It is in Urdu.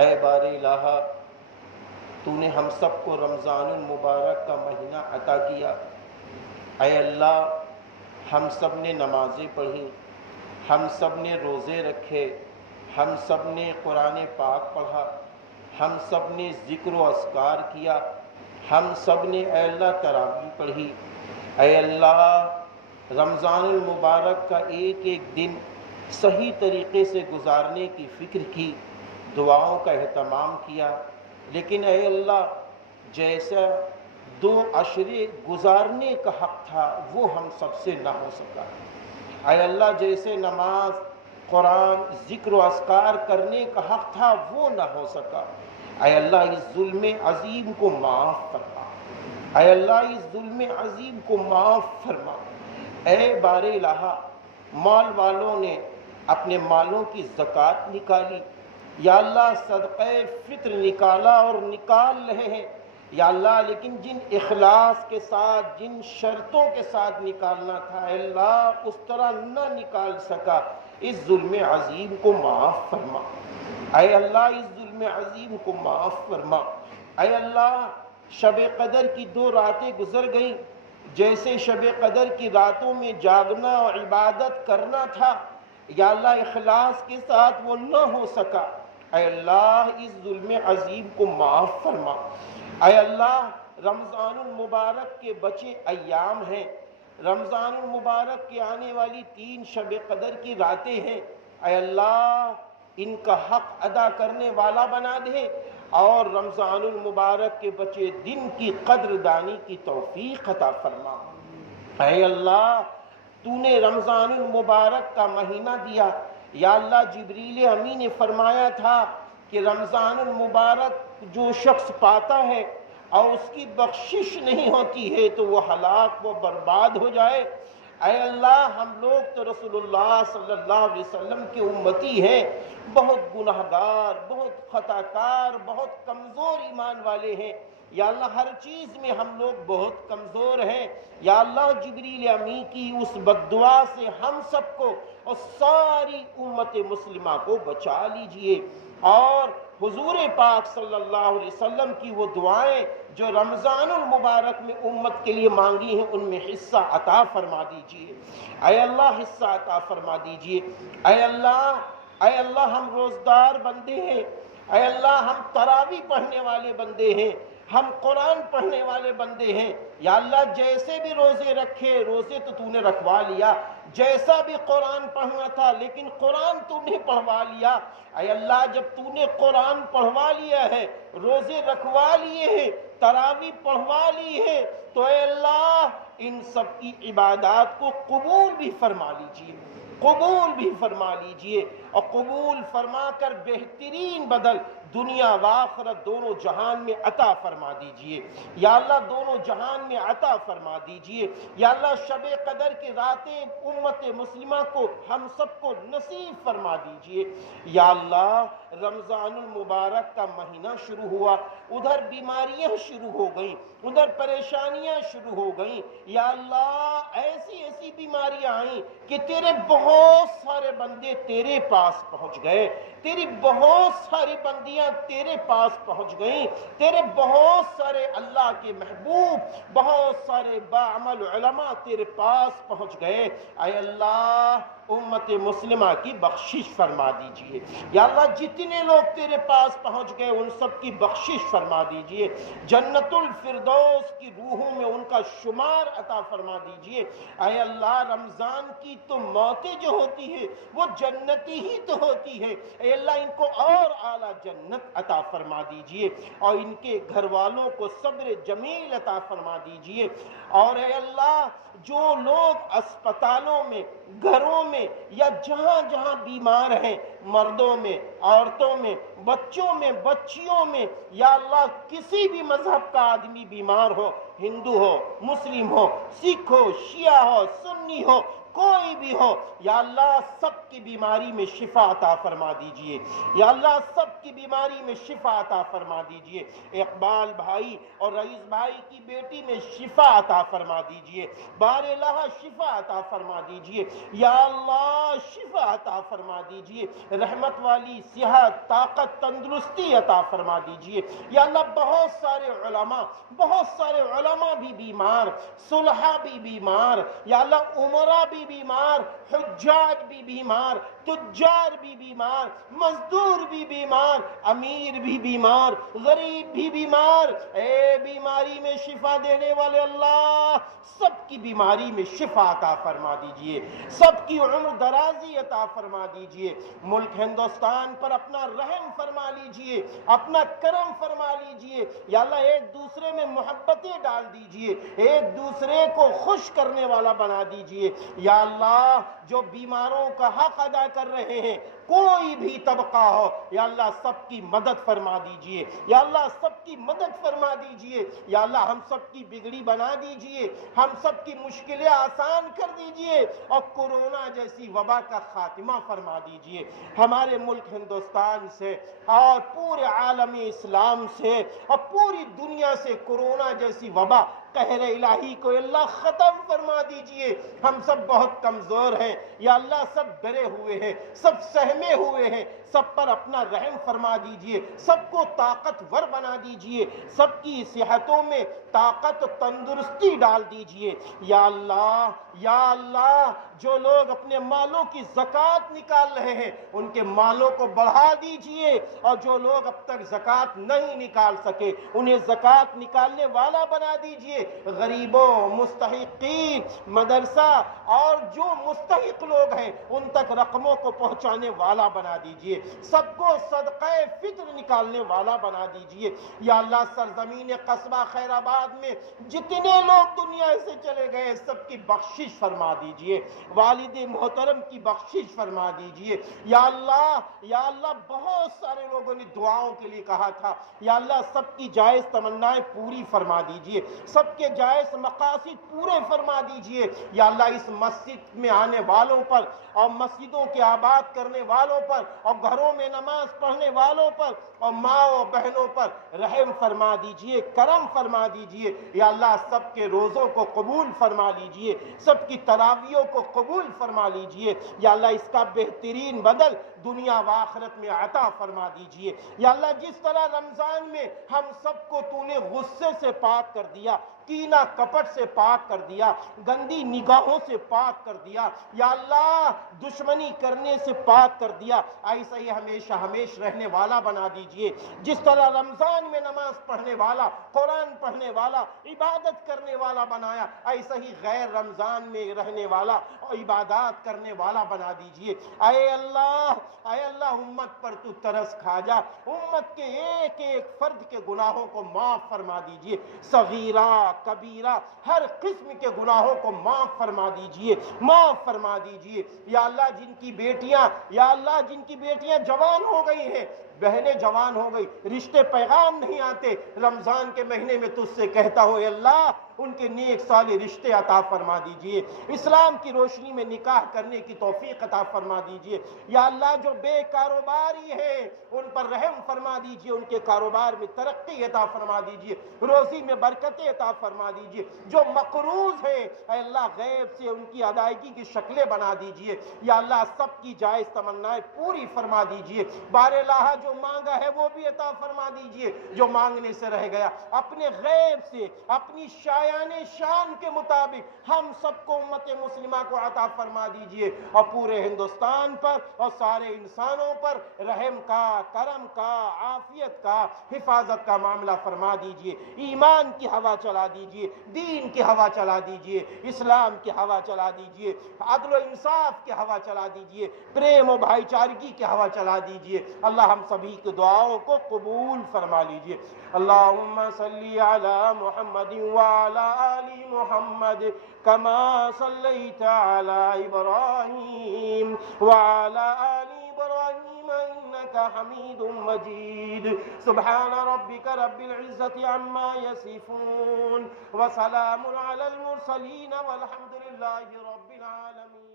اے بار الہ، تو نے ہم سب کو رمضان المبارک کا مہینہ عطا کیا۔ اے اللہ، ہم سب نے نمازیں پڑھی، ہم سب نے روزے رکھے، ہم سب نے قرآن پاک پڑھا، ہم سب نے ذکر و اذکار کیا، ہم سب نے اے اللہ تراویح پڑھی۔ اے اللہ، رمضان المبارک کا ایک ایک دن صحیح طریقے سے گزارنے کی فکر کی، دعاؤں کا اہتمام کیا، لیکن اے اللہ جیسا 2 عشرے گزارنے کا حق تھا وہ ہم سب سے نہ ہو سکا۔ اے اللہ جیسے نماز، قرآن، ذکر و اذکار کرنے کا حق تھا وہ نہ ہو سکا۔ اے اللہ اس ظلم عظیم کو معاف فرما، اے اللہ اس ظلم عظیم کو معاف فرما۔ اے بار الہ، مال والوں نے اپنے مالوں کی زکوٰۃ نکالی، یا اللہ صدقہ فطر نکالا اور نکال رہے ہیں یا اللہ، لیکن جن اخلاص کے ساتھ، جن شرطوں کے ساتھ نکالنا تھا اے اللہ اس طرح نہ نکال سکا، اس ظلم عظیم کو معاف فرما۔ اے اللہ اس ظلم عظیم کو معاف فرما۔ اے اللہ شب قدر کی 2 راتیں گزر گئیں، جیسے شب قدر کی راتوں میں جاگنا اور عبادت کرنا تھا یا اللہ اخلاص کے ساتھ وہ نہ ہو سکا، اے اللہ اس ظلم عظیم کو معاف فرما۔ اے اللہ رمضان المبارک کے بچے ایام ہیں، رمضان المبارک کے آنے والی 3 شب قدر کی راتیں ہیں، اے اللہ ان کا حق ادا کرنے والا بنا دے اور رمضان المبارک کے بچے دن کی قدر دانی کی توفیق عطا فرما۔ اے اللہ تو نے رمضان المبارک کا مہینہ دیا، یا اللہ جبریل امین نے فرمایا تھا کہ رمضان المبارک جو شخص پاتا ہے اور اس کی بخشش نہیں ہوتی ہے تو وہ ہلاک، وہ برباد ہو جائے۔ اے اللہ ہم لوگ تو رسول اللہ صلی اللہ علیہ وسلم کے امتی ہیں، بہت گناہگار، بہت خطا کار، بہت کمزور ایمان والے ہیں، یا اللہ ہر چیز میں ہم لوگ بہت کمزور ہیں، یا اللہ جبریل امین کی اس بد دعا سے ہم سب کو اور ساری امت مسلمہ کو بچا لیجئے، اور حضور پاک صلی اللہ علیہ وسلم کی وہ دعائیں جو رمضان المبارک میں امت کے لیے مانگی ہیں ان میں حصہ عطا فرما دیجئے۔ اے اللہ حصہ عطا فرما دیجئے۔ اے اللہ ہم روزدار بندے ہیں، اے اللہ ہم تراویح پڑھنے والے بندے ہیں، ہم قرآن پڑھنے والے بندے ہیں، یا اللہ جیسے بھی روزے رکھے، روزے تو نے رکھوا لیا، جیسا بھی قرآن پڑھنا تھا لیکن قرآن تو نے پڑھوا لیا۔ اے اللہ جب تو نے قرآن پڑھوا لیا ہے، روزے رکھوا لیے ہیں، تراویح پڑھوا لی ہے، تو اے اللہ ان سب کی عبادات کو قبول بھی فرما لیجئے، قبول بھی فرما لیجئے، اور قبول فرما کر بہترین بدل دنیا و آخرت دونوں جہان میں عطا فرما دیجئے، یا اللہ دونوں جہان میں عطا فرما دیجئے، یا اللہ شب قدر کی راتیں امت مسلمہ کو ہم سب کو نصیب فرما دیجئے۔ یا اللہ رمضان المبارک کا مہینہ شروع ہوا، ادھر بیماریاں شروع ہو گئیں، ادھر پریشانیاں شروع ہو گئیں، یا اللہ ایسی ایسی بیماریاں آئیں کہ تیرے بہت سارے بندے تیرے پاس پہنچ گئے، تیری بہت ساری بندیاں تیرے پاس پہنچ گئیں، تیرے بہت سارے اللہ کے محبوب، بہت سارے باعمل علماء تیرے پاس پہنچ گئے۔ اے اللہ امت مسلمہ کی بخشش فرما دیجئے، یا اللہ جتنے لوگ تیرے پاس پہنچ گئے ان سب کی بخشش فرما دیجئے، جنت الفردوس کی روحوں میں ان کا شمار عطا فرما دیجئے۔ اے اللہ رمضان کی تو موتیں جو ہوتی ہے وہ جنتی ہی تو ہوتی ہے، اے اللہ ان کو اور اعلیٰ جنت عطا فرما دیجئے، اور ان کے گھر والوں کو صبر جمیل عطا فرما دیجئے، اور اے اللہ جو لوگ اسپتالوں میں، گھروں میں یا جہاں جہاں بیمار ہیں، مردوں میں، عورتوں میں، بچوں میں، بچیوں میں، یا اللہ کسی بھی مذہب کا آدمی بیمار ہو، ہندو ہو، مسلم ہو، سکھ ہو، شیعہ ہو، سنی ہو، کوئی بھی ہو، یا اللہ سب کی بیماری میں شفا عطا فرما دیجئے، یا اللہ سب کی بیماری میں شفا عطا فرما دیجئے، اقبال بھائی اور رئیس بھائی کی بیٹی میں شفا عطا فرما دیجئے، بار الہ شفا عطا فرما دیجئے، یا اللہ شفا عطا فرما دیجئے، رحمت والی صحت طاقت تندرستی عطا فرما دیجئے، یا اللہ بہت سارے علماء بھی بیمار، صلحاء بھی بیمار، یا اللہ عمرہ بھی بیمار، حجاج بھی بیمار، تجار بھی بیمار، مزدور بھی بیمار، امیر بھی بیمار، غریب بھی بیمار، اے بیماری میں شفا دینے والے اللہ سب کی بیماری میں شفا عطا فرما دیجئے، سب کی عمر درازی عطا فرما دیجئے، ملک ہندوستان پر اپنا رحم فرما لیجئے، اپنا کرم فرما لیجئے، یا اللہ ایک دوسرے میں محبتیں ڈال دیجئے، ایک دوسرے کو خوش کرنے والا بنا دیجئے، یا اللہ جو بیماروں کا حق ادا کر رہے ہیں کوئی بھی طبقہ ہو، یا اللہ سب کی مدد فرما دیجئے، یا اللہ سب کی مدد فرما دیجئے، یا اللہ ہم سب کی بگڑی بنا دیجئے، ہم سب کی مشکلیں آسان کر دیجئے، اور کورونا جیسی وبا کا خاتمہ فرما دیجئے، ہمارے ملک ہندوستان سے اور پورے عالم اسلام سے اور پوری دنیا سے کورونا جیسی وبا قہر الہی کو اللہ ختم فرما دیجئے، ہم سب بہت کمزور ہیں، یا اللہ سب ڈرے ہوئے ہیں، سب سہمے ہوئے ہیں، سب پر اپنا رحم فرما دیجئے، سب کو طاقتور بنا دیجئے، سب کی صحتوں میں طاقت و تندرستی ڈال دیجئے، یا اللہ جو لوگ اپنے مالوں کی زکوٰۃ نکال رہے ہیں ان کے مالوں کو بڑھا دیجئے، اور جو لوگ اب تک زکوٰۃ نہیں نکال سکے انہیں زکوٰۃ نکالنے والا بنا دیجئے، غریبوں مستحقین مدرسہ اور جو مستحق لوگ ہیں ان تک رقموں کو پہنچانے والا بنا دیجئے، سب کو صدقہ فطر نکالنے والا بنا دیجئے، یا اللہ سرزمین قصبہ خیر آباد میں جتنے لوگ دنیا سے چلے گئے سب کی بخشش فرما دیجئے، والد محترم کی بخشش فرما دیجئے، یا اللہ بہت سارے لوگوں نے دعاؤں کے لیے کہا تھا، یا اللہ سب کی جائز تمنائیں پوری فرما دیجئے، سب کے جائز مقاصد پورے فرما دیجئے، یا اللہ اس مسجد میں آنے والوں پر اور مسجدوں کے آباد کرنے والوں پر اور گھروں میں نماز پڑھنے والوں پر اور ماں و بہنوں پر رحم فرما دیجئے، کرم فرما دیجئے، یا اللہ سب کے روزوں کو قبول فرما لیجئے، سب کی تراویحوں کو قبول فرما لیجئے، یا اللہ اس کا بہترین بدل دنیا و آخرت میں عطا فرما دیجئے، یا اللہ جس طرح رمضان میں ہم سب کو تو نے غصے سے پاک کر دیا، کینہ کپٹ سے پاک کر دیا، گندی نگاہوں سے پاک کر دیا، یا اللہ دشمنی کرنے سے پاک کر دیا، ایسا ہی ہمیشہ رہنے والا بنا دیجئے، جس طرح رمضان میں نماز پڑھنے والا قرآن پڑھنے والا عبادت کرنے والا بنایا، ایسا ہی غیر رمضان میں رہنے والا اور عبادات کرنے والا بنا دیجئے، اے اللہ امت پر تو ترس کھا جا، امت کے ایک ایک فرد کے گناہوں کو معاف فرما دیجئے، صغیرہ کبیرہ ہر قسم کے گناہوں کو معاف فرما دیجئے، یا اللہ جن کی بیٹیاں جوان ہو گئی ہیں، بہنیں جوان ہو گئی، رشتے پیغام نہیں آتے، رمضان کے مہینے میں تجھ سے کہتا ہوں اے اللہ ان کے نیک صالح رشتے عطا فرما دیجئے، اسلام کی روشنی میں نکاح کرنے کی توفیق عطا فرما دیجئے، یا اللہ جو بے کاروباری ہیں ان پر رحم فرما دیجئے، ان کے کاروبار میں ترقی عطا فرما دیجئے، روزی میں برکتیں عطا فرما دیجئے، جو مقروض ہیں اے اللہ غیب سے ان کی ادائیگی کی شکلیں بنا دیجئے، یا اللہ سب کی جائز تمنائیں پوری فرما دیجئے، بار الہ جو مانگا ہے وہ بھی عطا فرما دیجئے، جو مانگنے سے رہ گیا اپنے غیب سے اپنی شان کے مطابق ہم سب کو امت مسلمہ کو عطا فرما دیجئے، اور پورے ہندوستان پر اور سارے انسانوں پر رحم کا کرم کا عافیت کا حفاظت کا معاملہ فرما دیجئے، ایمان کی ہوا چلا دیجئے، دین کی ہوا چلا دیجئے، اسلام کی ہوا چلا دیجئے، عدل و انصاف کی ہوا چلا دیجئے، پریم و بھائی چارگی کی ہوا چلا دیجئے، اللہ ہم سبھی کی دعاؤں کو قبول فرما لیجئے، اللہم صلی علی محمد وعلی آل محمد کما صلیت علی ابراہیم وعلی آل ابراہیم انک إنك حميد مجيد. سبحان ربك رب العزة عما يصفون وسلام على المرسلين والحمد لله رب العالمين.